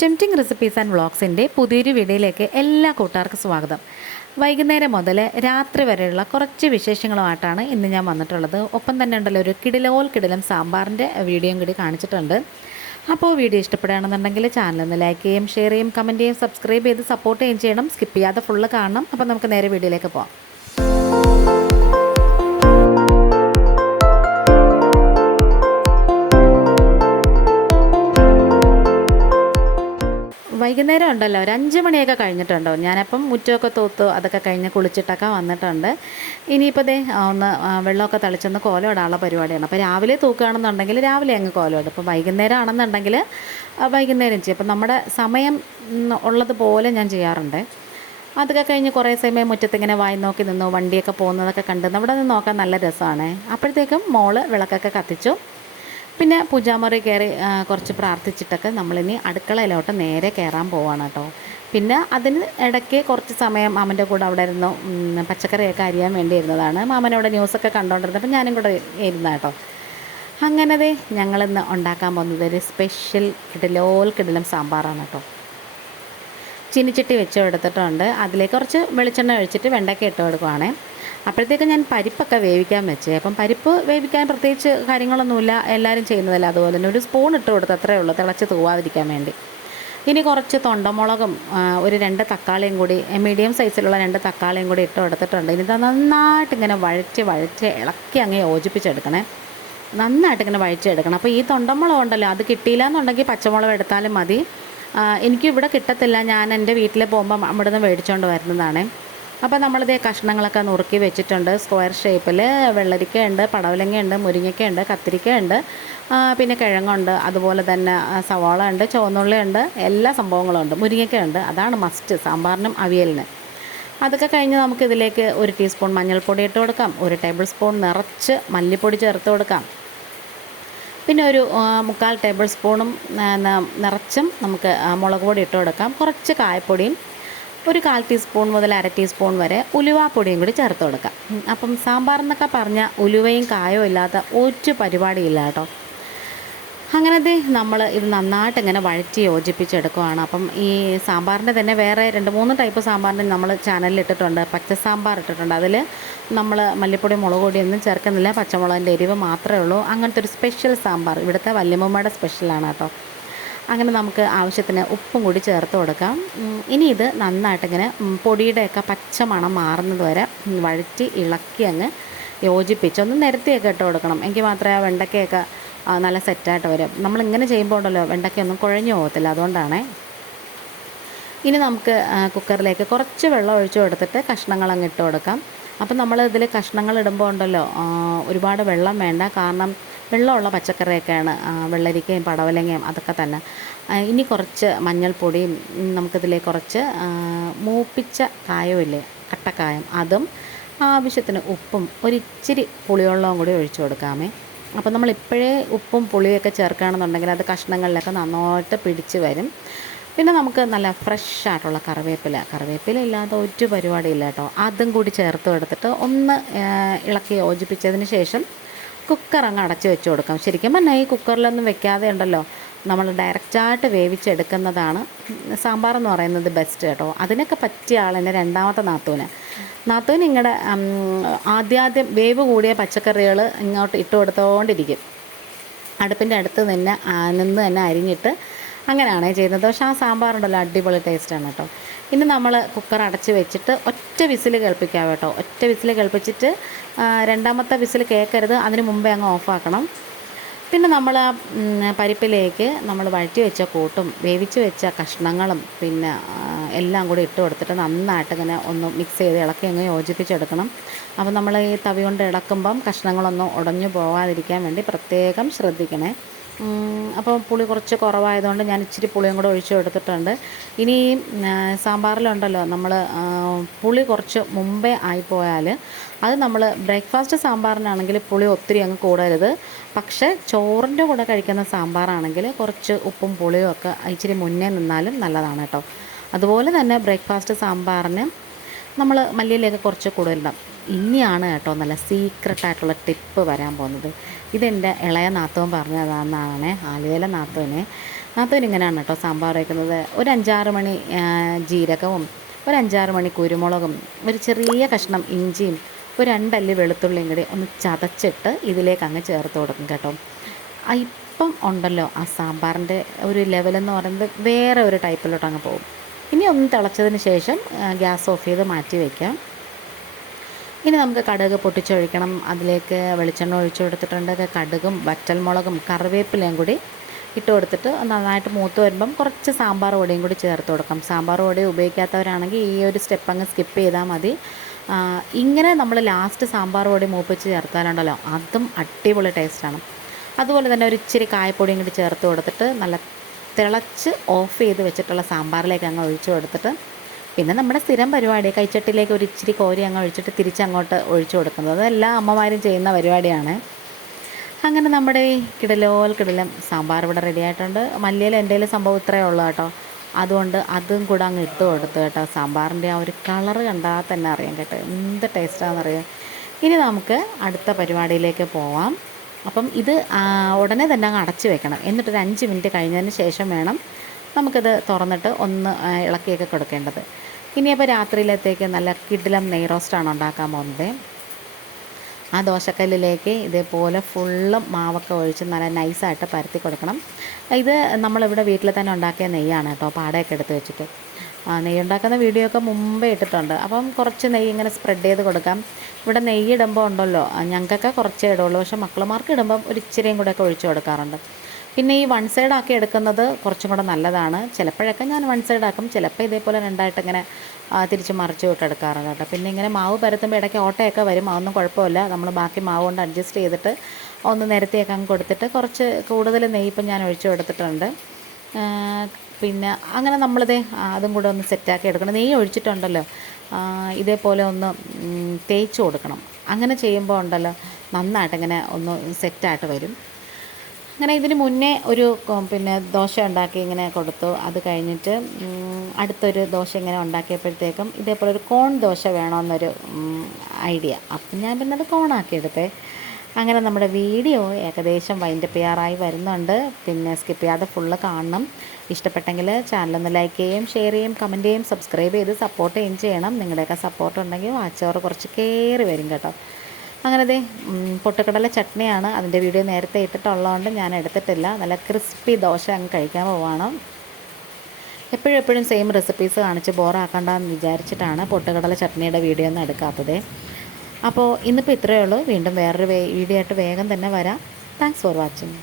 Tempting recipes and വ്ളോഗ്സിൻ്റെ പുതിയൊരു വീഡിയോയിലേക്ക് എല്ലാ കൂട്ടുകാർക്കും സ്വാഗതം. വൈകുന്നേരം മുതൽ രാത്രി വരെയുള്ള കുറച്ച് വിശേഷങ്ങളുമായിട്ടാണ് ഇന്ന് ഞാൻ വന്നിട്ടുള്ളത്. ഒപ്പം തന്നെ ഉണ്ടല്ലോ ഒരു കിടിലം സാമ്പാറിൻ്റെ വീഡിയോയും കൂടി കാണിച്ചിട്ടുണ്ട്. അപ്പോൾ വീഡിയോ ഇഷ്ടപ്പെടുകയാണെന്നുണ്ടെങ്കിൽ ചാനലൊന്ന് ലൈക്ക് ചെയ്യും, ഷെയർ ചെയ്യും, കമൻറ്റ് ചെയ്യും, സബ്സ്ക്രൈബ് ചെയ്ത് സപ്പോർട്ട് ചെയ്യണം. സ്കിപ്പ് ചെയ്യാതെ ഫുള്ള് കാണണം. അപ്പോൾ നമുക്ക് നേരെ വീഡിയോയിലേക്ക് പോകാം. വൈകുന്നേരം ഉണ്ടല്ലോ ഒരു 5 മണിയൊക്കെ കഴിഞ്ഞിട്ടുണ്ടോ. ഞാനപ്പം മുറ്റമൊക്കെ തൂത്തു അതൊക്കെ കഴിഞ്ഞ് കുളിച്ചിട്ടൊക്കെ വന്നിട്ടുണ്ട്. ഇനിയിപ്പോൾ ദേ ഒന്ന് വെള്ളമൊക്കെ തളിച്ചൊന്ന് കോലം ഇടാനുള്ള പരിപാടിയാണ്. അപ്പോൾ രാവിലെ തൂക്കുകയാണെന്നുണ്ടെങ്കിൽ രാവിലെ അങ്ങ് കോലം ഇടും. ഇപ്പോൾ വൈകുന്നേരം ആണെന്നുണ്ടെങ്കിൽ വൈകുന്നേരം ചെയ്യും. അപ്പം നമ്മുടെ സമയം ഉള്ളതുപോലെ ഞാൻ ചെയ്യാറുണ്ട്. അതൊക്കെ കഴിഞ്ഞ് കുറേ സമയം മുറ്റത്തിങ്ങനെ വായി നോക്കി നിന്നു, വണ്ടിയൊക്കെ പോകുന്നതൊക്കെ കണ്ട് അവിടെ നിന്ന് നോക്കാൻ നല്ല രസമാണ്. അപ്പോഴത്തേക്കും മോള് വിളക്കൊക്കെ കത്തിച്ചു. പിന്നെ പൂജാമുറി കയറി കുറച്ച് പ്രാർത്ഥിച്ചിട്ടൊക്കെ നമ്മളിനി അടുക്കളയിലോട്ട് നേരെ കയറാൻ പോവാണ് കേട്ടോ. പിന്നെ അതിന് ഇടയ്ക്ക് കുറച്ച് സമയം മാമൻ്റെ കൂടെ അവിടെ ഇരുന്നു പച്ചക്കറിയൊക്കെ അരിയാൻ വേണ്ടി ഇരുന്നതാണ്. മാമനോടെ ന്യൂസൊക്കെ കണ്ടുകൊണ്ടിരുന്നപ്പോൾ ഞാനും കൂടെ ഇരുന്ന കേട്ടോ. അങ്ങനത്തെ ഞങ്ങളിന്ന് ഉണ്ടാക്കാൻ പോകുന്നത് ഒരു സ്പെഷ്യൽ കിടിലം സാമ്പാറാണ് കേട്ടോ. ചീനിച്ചട്ടി വെച്ച് എടുത്തിട്ടുണ്ട്. അതിലേക്ക് കുറച്ച് വെളിച്ചെണ്ണ ഒഴിച്ചിട്ട് വെണ്ടയ്ക്ക ഇട്ട് കൊടുക്കുവാണേ. അപ്പോഴത്തേക്ക് ഞാൻ പരിപ്പൊക്കെ വേവിക്കാൻ വെച്ചേ. അപ്പം പരിപ്പ് വേവിക്കാൻ പ്രത്യേകിച്ച് കാര്യങ്ങളൊന്നുമില്ല, എല്ലാവരും ചെയ്യുന്നതല്ല. അതുപോലെ തന്നെ ഒരു സ്പൂൺ ഇട്ട് കൊടുത്ത് അത്രയേ ഉള്ളൂ, തിളച്ച് തൂവാതിരിക്കാൻ വേണ്ടി. ഇനി കുറച്ച് തൊണ്ടമുളകും ഒരു 2 തക്കാളിയും കൂടി, മീഡിയം സൈസിലുള്ള 2 തക്കാളിയും കൂടി ഇട്ട് കൊടുത്തിട്ടുണ്ട്. ഇനി ഇത് നന്നായിട്ട് ഇങ്ങനെ വഴറ്റി ഇളക്കി അങ്ങ് യോജിപ്പിച്ചെടുക്കണേ. നന്നായിട്ട് ഇങ്ങനെ വഴിച്ചെടുക്കണം. അപ്പോൾ ഈ തൊണ്ടമുളക് ഉണ്ടല്ലോ, അത് കിട്ടിയില്ല എന്നുണ്ടെങ്കിൽ പച്ചമുളക് എടുത്താലും മതി. എനിക്കിവിടെ കിട്ടത്തില്ല, ഞാൻ എൻ്റെ വീട്ടിൽ പോകുമ്പം അവിടെ നിന്ന് മേടിച്ചുകൊണ്ട് വരുന്നതാണ്. അപ്പോൾ നമ്മളിതേ കഷ്ണങ്ങളൊക്കെ നുറുക്കി വെച്ചിട്ടുണ്ട്. സ്ക്വയർ ഷേപ്പിൽ വെള്ളരിക്കയുണ്ട്, പടവലങ്ങയുണ്ട്, മുരിങ്ങയ്ക്കയുണ്ട്, കത്തിരിക്കയുണ്ട്, പിന്നെ കിഴങ്ങുണ്ട്, അതുപോലെ തന്നെ സവാള ഉണ്ട്, ചുവന്നുള്ളിയുണ്ട്, എല്ലാ സംഭവങ്ങളും ഉണ്ട്. മുരിങ്ങയ്ക്കയുണ്ട്, അതാണ് മസ്റ്റ് സാമ്പാറിനും അവിയലിന്. അതൊക്കെ കഴിഞ്ഞ് നമുക്കിതിലേക്ക് 1 ടീസ്പൂൺ മഞ്ഞൾപ്പൊടി ഇട്ട് കൊടുക്കാം, 1 ടേബിൾ സ്പൂൺ നിറച്ച് മല്ലിപ്പൊടി ചേർത്ത് കൊടുക്കാം. പിന്നെ ഒരു 3/4 ടേബിൾ സ്പൂണും നിറച്ചും നമുക്ക് മുളക് പൊടി ഇട്ട് കൊടുക്കാം. കുറച്ച് കായപ്പൊടിയും ഒരു 1/4 ടീസ്പൂൺ മുതൽ 1/2 ടീസ്പൂൺ വരെ ഉലുവാപ്പൊടിയും കൂടി ചേർത്ത് കൊടുക്കാം. അപ്പം സാമ്പാറെന്നൊക്കെ പറഞ്ഞാൽ ഉലുവയും കായവും ഇല്ലാത്ത ഒരു പരിപാടിയില്ല കേട്ടോ. അങ്ങനത്തെ നമ്മൾ ഇത് നന്നായിട്ട് ഇങ്ങനെ വഴറ്റി യോജിപ്പിച്ചെടുക്കുവാണ്. അപ്പം ഈ സാമ്പാറിൻ്റെ തന്നെ വേറെ 2-3 ടൈപ്പ് സാമ്പാറിൻ്റെ നമ്മൾ ചാനലിൽ ഇട്ടിട്ടുണ്ട്. പച്ച സാമ്പാർ ഇട്ടിട്ടുണ്ട്. അതിൽ നമ്മൾ മല്ലിപ്പൊടി മുളക് പൊടിയൊന്നും ചേർക്കുന്നില്ല, പച്ചമുളകിൻ്റെ എരിവ് മാത്രമേ ഉള്ളൂ. അങ്ങനത്തെ ഒരു സ്പെഷ്യൽ സാമ്പാർ ഇവിടുത്തെ വല്യമ്മയുടെ സ്പെഷ്യലാണ് കേട്ടോ. അങ്ങനെ നമുക്ക് ആവശ്യത്തിന് ഉപ്പും കൂടി ചേർത്ത് കൊടുക്കാം. ഇനി ഇത് നന്നായിട്ടിങ്ങനെ പൊടിയുടെയൊക്കെ പച്ച മണം മാറുന്നത് വരെ വഴറ്റി ഇളക്കി അങ്ങ് യോജിപ്പിച്ച് ഒന്ന് നിരത്തിയൊക്കെ ഇട്ട് കൊടുക്കണം. എങ്കിൽ മാത്രമേ ആ വെണ്ടയ്ക്കയൊക്കെ നല്ല സെറ്റായിട്ട് വരും. നമ്മളിങ്ങനെ ചെയ്യുമ്പോൾ ഉണ്ടല്ലോ വെണ്ടയ്ക്കൊന്നും കുഴഞ്ഞു പോകത്തില്ല, അതുകൊണ്ടാണ്. ഇനി നമുക്ക് കുക്കറിലേക്ക് കുറച്ച് വെള്ളം ഒഴിച്ചു കൊടുത്തിട്ട് കഷ്ണങ്ങളങ്ങ് ഇട്ട് കൊടുക്കാം. അപ്പം നമ്മൾ ഇതിൽ കഷ്ണങ്ങൾ ഇടുമ്പോൾ ഉണ്ടല്ലോ ഒരുപാട് വെള്ളം വേണ്ട, കാരണം വെള്ളമുള്ള പച്ചക്കറിയൊക്കെയാണ് വെള്ളരിക്കയും പടവലങ്ങയും അതൊക്കെ തന്നെ. ഇനി കുറച്ച് മഞ്ഞൾപ്പൊടിയും നമുക്കിതിലേക്ക് കുറച്ച് മൂപ്പിച്ച കായമില്ലേ, കട്ടക്കായം, അതും ആവശ്യത്തിന് ഉപ്പും ഒരിച്ചിരി പുളിവെള്ളവും കൂടി ഒഴിച്ചു കൊടുക്കാമേ. അപ്പോൾ നമ്മളിപ്പോഴേ ഉപ്പും പുളിയൊക്കെ ചേർക്കുകയാണെന്നുണ്ടെങ്കിൽ അത് കഷ്ണങ്ങളിലൊക്കെ നന്നായിട്ട് പിടിച്ച് വരും. പിന്നെ നമുക്ക് നല്ല ഫ്രഷ് ആയിട്ടുള്ള കറിവേപ്പില ഇല്ലാതെ ഒരു പരിപാടിയില്ല കേട്ടോ. അതും കൂടി ചേർത്ത് കൊടുത്തിട്ട് ഒന്ന് ഇളക്കി യോജിപ്പിച്ചതിന് ശേഷം കുക്കർ അങ്ങ് അടച്ച് വെച്ച് കൊടുക്കാം. ശരിക്കും പറഞ്ഞാൽ ഈ കുക്കറിലൊന്നും വെക്കാതെ ഉണ്ടല്ലോ നമ്മൾ ഡയറക്റ്റായിട്ട് വേവിച്ചെടുക്കുന്നതാണ് സാമ്പാറെന്ന് പറയുന്നത് ബെസ്റ്റ് കേട്ടോ. അതിനൊക്കെ പറ്റിയ ആളെന്നെ രണ്ടാമത്തെ നാത്തൂന് ഇങ്ങടെ ആദ്യം വേവ് കൂടിയ പച്ചക്കറികൾ ഇങ്ങോട്ട് ഇട്ട് കൊടുത്തുകൊണ്ടിരിക്കും. അടുപ്പിൻ്റെ അടുത്ത് നിന്ന് തന്നെ അരിഞ്ഞിട്ട് അങ്ങനെയാണ് ചെയ്യുന്നത്. പക്ഷേ ആ സാമ്പാറുണ്ടല്ലോ അടിപൊളി ടേസ്റ്റാണ് കേട്ടോ. ഇനി നമ്മൾ കുക്കർ അടച്ച് വെച്ചിട്ട് ഒറ്റ വിസിൽ കേൾപ്പിക്കാം കേട്ടോ. ഒറ്റ വിസിൽ കേൾപ്പിച്ചിട്ട് രണ്ടാമത്തെ വിസിൽ കേൾക്കരുത്, അതിന് മുമ്പേ അങ്ങ് ഓഫാക്കണം. പിന്നെ നമ്മൾ ആ പരിപ്പിലേക്ക് നമ്മൾ വഴറ്റി വെച്ച കൂട്ടും വേവിച്ച് വെച്ച കഷ്ണങ്ങളും പിന്നെ എല്ലാം കൂടി ഇട്ട് കൊടുത്തിട്ട് നന്നായിട്ട് ഇങ്ങനെ ഒന്ന് മിക്സ് ചെയ്ത് ഇളക്കി അങ്ങ് യോജിപ്പിച്ചെടുക്കണം. അപ്പോൾ നമ്മൾ ഈ തവി കൊണ്ട് ഇളക്കുമ്പം കഷ്ണങ്ങളൊന്നും ഉടഞ്ഞു പോകാതിരിക്കാൻ വേണ്ടി പ്രത്യേകം ശ്രദ്ധിക്കണേ. അപ്പോൾ പുളി കുറച്ച് കുറവായതുകൊണ്ട് ഞാൻ ഇച്ചിരി പുളിയും കൂടെ ഒഴിച്ചു കൊടുത്തിട്ടുണ്ട്. ഇനി സാമ്പാറിലുണ്ടല്ലോ നമ്മൾ പുളി കുറച്ച് മുമ്പേ ആയിപ്പോയാൽ അത് നമ്മൾ ബ്രേക്ക്ഫാസ്റ്റ് സാമ്പാറിനാണെങ്കിൽ പുളി ഒത്തിരി അങ്ങ് കൂടരുത്. പക്ഷേ ചോറിൻ്റെ കൂടെ കഴിക്കുന്ന സാമ്പാറാണെങ്കിൽ കുറച്ച് ഉപ്പും പുളിയും ഒക്കെ ഇച്ചിരി മുന്നേ നിന്നാലും നല്ലതാണ് കേട്ടോ. അതുപോലെ തന്നെ ബ്രേക്ക്ഫാസ്റ്റ് സാമ്പാറിന് നമ്മൾ മല്ലിയിലേക്ക് കുറച്ച് കൂടുതലിടാം. ഇനിയാണ് കേട്ടോ നല്ല സീക്രട്ടായിട്ടുള്ള ടിപ്പ് വരാൻ പോകുന്നത്. ഇതെൻ്റെ ഇളയ നാത്തൂൻ പറഞ്ഞതാണെന്നാണ്, ആലുവയിലെ നാത്തൂനെ. നാത്തൂനിങ്ങനെയാണ് കേട്ടോ സാമ്പാർ വയ്ക്കുന്നത്. ഒരു 5-6 മണി ജീരകവും ഒരു 5-6 മണി കുരുമുളകും ഒരു ചെറിയ കഷ്ണം ഇഞ്ചിയും ഒരു 2 അല്ലി വെളുത്തുള്ളിയും കൂടി ഒന്ന് ചതച്ചിട്ട് ഇതിലേക്ക് അങ്ങ് ചേർത്ത് കൊടുക്കും കേട്ടോ. ഇപ്പം ഉണ്ടല്ലോ ആ സാമ്പാറിൻ്റെ ഒരു ലെവലെന്ന് പറയുന്നത് വേറെ ഒരു ടൈപ്പിലോട്ട് അങ്ങ് പോകും. ഇനി ഒന്ന് തിളച്ചതിന് ശേഷം ഗ്യാസ് ഓഫ് ചെയ്ത് മാറ്റി വയ്ക്കാം. ഇനി നമുക്ക് കടുക് പൊട്ടിച്ചൊഴിക്കണം. അതിലേക്ക് വെളിച്ചെണ്ണ ഒഴിച്ചു കൊടുത്തിട്ടുണ്ട്. കടുകും വറ്റൽമുളകും കറിവേപ്പിലയും കൂടി ഇട്ട് കൊടുത്തിട്ട് നന്നായിട്ട് മൂത്ത് വരുമ്പം കുറച്ച് സാമ്പാർ പൊടിയും കൂടി ചേർത്ത് കൊടുക്കാം. സാമ്പാർ പൊടി ഉപയോഗിക്കാത്തവരാണെങ്കിൽ ഈ ഒരു സ്റ്റെപ്പ് അങ്ങ് സ്കിപ്പ് ചെയ്താൽ മതി. ഇങ്ങനെ നമ്മൾ ലാസ്റ്റ് സാമ്പാർ പൊടി മൂപ്പിച്ച് ചേർത്താലുണ്ടല്ലോ അതും അടിപൊളി ടേസ്റ്റാണ്. അതുപോലെ തന്നെ ഒരു ഇച്ചിരി കായപ്പൊടിയും കൂടി ചേർത്ത് കൊടുത്തിട്ട് നല്ല തിളച്ച് ഓഫ് ചെയ്ത് വെച്ചിട്ടുള്ള സാമ്പാറിലേക്ക് അങ്ങ് ഒഴിച്ചു കൊടുത്തിട്ട് പിന്നെ നമ്മുടെ സ്ഥിരം പരിപാടി കൈച്ചട്ടിലേക്ക് ഒരു ഇച്ചിരി കോരി അങ്ങ് ഒഴിച്ചിട്ട് തിരിച്ചങ്ങോട്ട് ഒഴിച്ചു കൊടുക്കുന്നത് അതെല്ലാ അമ്മമാരും ചെയ്യുന്ന പരിപാടിയാണ്. അങ്ങനെ നമ്മുടെ ഈ കിടലം സാമ്പാർ ഇവിടെ റെഡി ആയിട്ടുണ്ട്. മല്ലിയില എൻ്റെ കയ്യിൽ സംഭവം ഇത്രയേ ഉള്ളൂ കേട്ടോ. അതുകൊണ്ട് അതും കൂടെ അങ്ങ് ഇട്ട് കൊടുത്തു കേട്ടോ. സാമ്പാറിൻ്റെ ആ ഒരു കളറ് കണ്ടാൽ തന്നെ അറിയാം കേട്ടോ എന്ത് ടേസ്റ്റാണെന്നറിയാം. ഇനി നമുക്ക് അടുത്ത പരിപാടിയിലേക്ക് പോവാം. അപ്പം ഇത് ഉടനെ തന്നെ അങ്ങ് അടച്ച് വെക്കണം. എന്നിട്ടൊരു 5 മിനിറ്റ് കഴിഞ്ഞതിന് ശേഷം വേണം നമുക്കിത് തുറന്നിട്ട് ഒന്ന് ഇളക്കിയൊക്കെ കൊടുക്കേണ്ടത്. ഇനിയപ്പോൾ രാത്രിയിലത്തേക്ക് നല്ല കിടിലം നെയ് റോസ്റ്റാണ് ഉണ്ടാക്കാൻ പോകുന്നത്. ആ ദോശക്കല്ലിലേക്ക് ഇതേപോലെ ഫുള്ളും മാവൊക്കെ ഒഴിച്ച് നല്ല നൈസായിട്ട് പരത്തി കൊടുക്കണം. ഇത് നമ്മളിവിടെ വീട്ടിൽ തന്നെ ഉണ്ടാക്കിയ നെയ്യാണ് കേട്ടോ. പാടയൊക്കെ എടുത്ത് വെച്ചിട്ട് നെയ്യ് ഉണ്ടാക്കുന്ന വീഡിയോ ഒക്കെ മുമ്പേ ഇട്ടിട്ടുണ്ട്. അപ്പം കുറച്ച് നെയ്യ് ഇങ്ങനെ സ്പ്രെഡ് ചെയ്ത് കൊടുക്കാം. ഇവിടെ നെയ്യ് ഇടുമ്പോൾ ഉണ്ടല്ലോ ഞങ്ങൾക്കൊക്കെ കുറച്ചേ ഇടുള്ളൂ. പക്ഷേ മക്കളുമാർക്ക് ഇടുമ്പം ഒരു ഇച്ചിരിയും കൂടെയൊക്കെ ഒഴിച്ച് കൊടുക്കാറുണ്ട്. പിന്നെ ഈ 1 സൈഡാക്കി എടുക്കുന്നത് കുറച്ചും കൂടെ നല്ലതാണ്. ചിലപ്പോഴൊക്കെ ഞാൻ 1 സൈഡാക്കും, ചിലപ്പോൾ ഇതേപോലെ രണ്ടായിട്ട് ഇങ്ങനെ തിരിച്ച് മറിച്ച് വിട്ടെടുക്കാറുണ്ട് കേട്ടോ. പിന്നെ ഇങ്ങനെ മാവ് പരത്തുമ്പോൾ ഇടയ്ക്ക് ഓട്ടയൊക്കെ വരും, അതൊന്നും കുഴപ്പമില്ല. നമ്മൾ ബാക്കി മാവ് കൊണ്ട് അഡ്ജസ്റ്റ് ചെയ്തിട്ട് ഒന്ന് നിരത്തിയൊക്കെ അങ്ങ് കൊടുത്തിട്ട് കുറച്ച് കൂടുതൽ നെയ്യ് ഇപ്പം ഞാൻ ഒഴിച്ചു കൊടുത്തിട്ടുണ്ട്. പിന്നെ അങ്ങനെ നമ്മളിതേ അതും കൂടെ ഒന്ന് സെറ്റാക്കി എടുക്കണം. നെയ്യ് ഒഴിച്ചിട്ടുണ്ടല്ലോ ഇതേപോലെ ഒന്ന് തേച്ച് കൊടുക്കണം. അങ്ങനെ ചെയ്യുമ്പോൾ ഉണ്ടല്ലോ നന്നായിട്ട് ഇങ്ങനെ ഒന്ന് സെറ്റായിട്ട് വരും. അങ്ങനെ ഇതിന് മുന്നേ ഒരു പിന്നെ ദോശ ഉണ്ടാക്കി ഇങ്ങനെ കൊടുത്തു. അത് കഴിഞ്ഞിട്ട് അടുത്തൊരു ദോശ ഇങ്ങനെ ഉണ്ടാക്കിയപ്പോഴത്തേക്കും ഇതേപോലെ ഒരു കോൺ ദോശ വേണമെന്നൊരു ഐഡിയ. അപ്പം ഞാൻ പിന്നെ അത് കോണാക്കി എടുത്തേ. അങ്ങനെ നമ്മുടെ വീഡിയോ ഏകദേശം വൈൻഡപ്പ് ചെയ്യാറായി വരുന്നുണ്ട്. പിന്നെ സ്കിപ്പ് ചെയ്യാതെ ഫുള്ള് കാണണം. ഇഷ്ടപ്പെട്ടെങ്കിൽ ചാനലൊന്ന് ലൈക്ക് ചെയ്യുകയും ഷെയർ ചെയ്യുകയും കമൻറ്റ് ചെയ്യുകയും സബ്സ്ക്രൈബ് ചെയ്ത് സപ്പോർട്ട് ചെയ്യുകയും ചെയ്യണം. നിങ്ങളുടെയൊക്കെ സപ്പോർട്ട് ഉണ്ടെങ്കിൽ വാച്ചവർ കുറച്ച് കയറി വരും കേട്ടോ. അങ്ങനെ പൊട്ടുകടല ചട്നിയാണ്. അതിൻ്റെ വീഡിയോ നേരത്തെ ഇട്ടിട്ടുള്ളതുകൊണ്ട് ഞാൻ എടുത്തിട്ടില്ല. നല്ല ക്രിസ്പി ദോശ അങ്ങ് കഴിക്കാൻ പോവാണ്. എപ്പോഴും സെയിം റെസിപ്പീസ് കാണിച്ച് ബോറാക്കണ്ടെന്ന് വിചാരിച്ചിട്ടാണ് പൊട്ടുകടല ചട്നിയുടെ വീഡിയോ ഒന്നും എടുക്കാത്തത്. അപ്പോൾ ഇന്നിപ്പോൾ ഇത്രയേ ഉള്ളൂ. വീണ്ടും വേറൊരു വീഡിയോ ആയിട്ട് വേഗം തന്നെ വരാം. Thanks for watching.